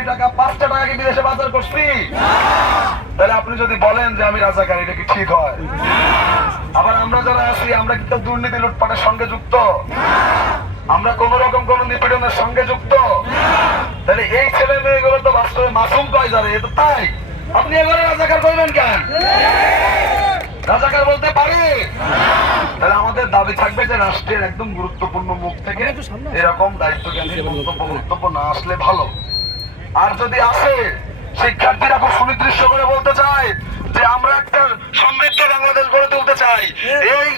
কোটি টাকা 5টা টাকা কি বিদেশে পাচার করছি? তাহলে আপনি যদি বলেন যে আমি রাজাকার, এটা কি ঠিক হয়? আবার আমরা যারা আছি, আমরা কি কেউ দুর্নীতি লুটপাটের সঙ্গে যুক্ত? আমরা কোন রকম কোন নিপীড়নের সঙ্গে যুক্ত? তাহলে এই ছেলে মেয়েগুলো তো বাস্তবে মাসুম কয় যাবে, এটা তাই আপনি এবারে রাজাকার করবেন কেন? রাজাকার বলতে পারে? তাহলে আমাদের দাবি থাকবে যে রাষ্ট্রের একদম গুরুত্বপূর্ণ মুখ থেকে এরকম দায়িত্বজ্ঞানী বক্তব্য না আসলে ভালো। আর যদি আসে, শিক্ষার্থীরা খুব সুনির্দিষ্ট করে বলতে চায় যে আমরা একটা সমৃদ্ধ বাংলাদেশ গড়ে তুলতে চাই। এই